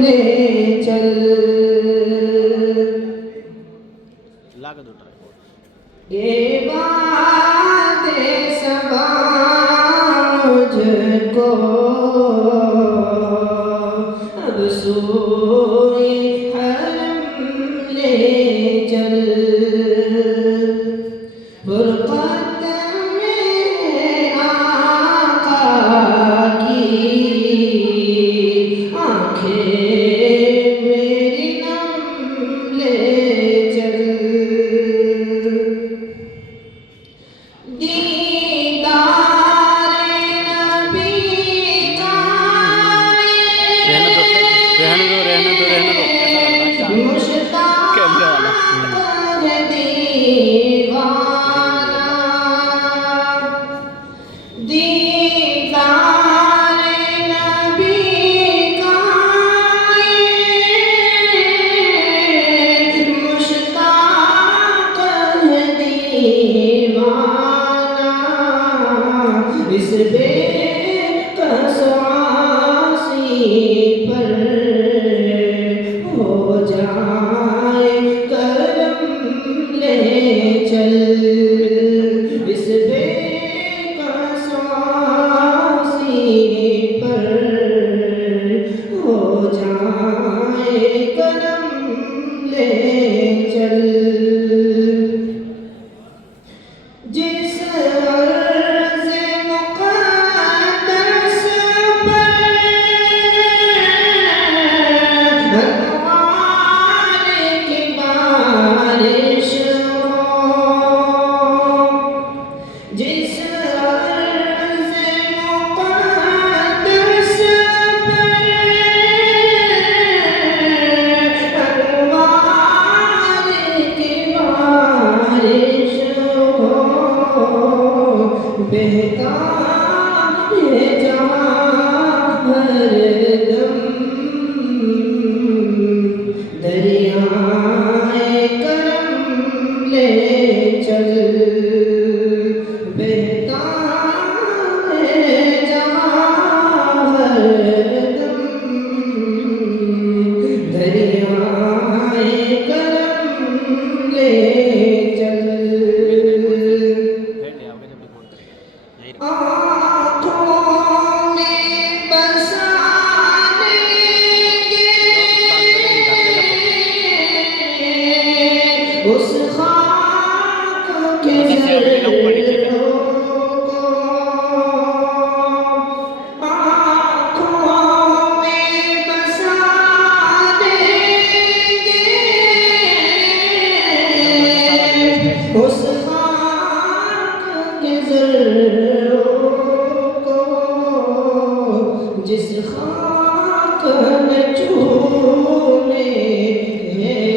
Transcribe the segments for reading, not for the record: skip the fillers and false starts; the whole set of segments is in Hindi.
ले चल। लाग दो ये बातें सबा मुझको अब सूए हरम ले चल। फुरक़त में आका की आँखें मेरी नम ले चल। दीदार नबी का रहने दो मुश्ताक़ कैमरे वाला दीवाना। दीदार नबी का मुश्ताक़ दीवाना। इस बेकस आसी पर हो जाए करम ले चल। इस बेकस आसी पर हो जाए करम ले चल। जिस अर्ज़ मुक़द्दस पर अनवार की बारिश हो। जिस अर्ज़ मुक़द्दस पर अनवार की बारिश हो। बहता है जहाँ हरदम दरियाए करम ले चल। बहता है जहाँ हरदम दरियाए करम ले चल। आँखों में बसा लेंगे उस खाक के ज़र्रों को। आँखों में बसा लेंगे उस खाक के ज़र्रों को। जिस खाक में चूमे हैं,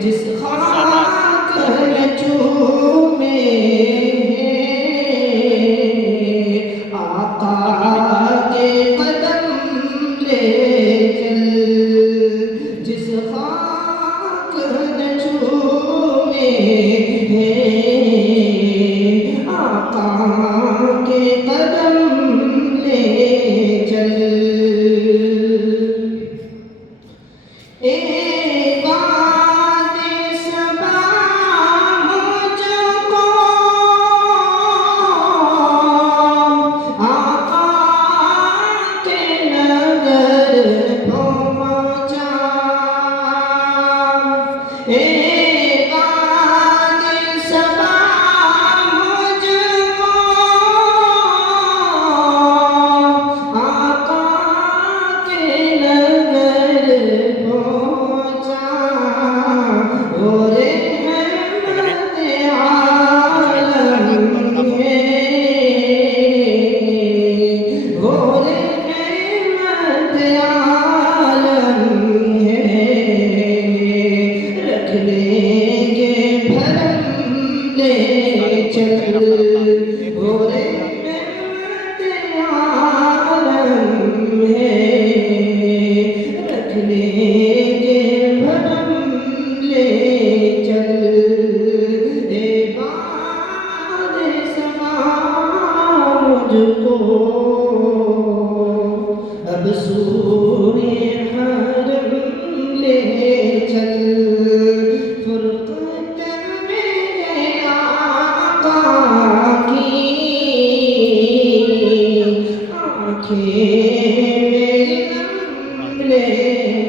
जिस खाक में चूमे हैं, आका के कदम ले चल। जिस खाक में चूमे हैं, आका के कदम ले चल। आंखें मेरी नम ले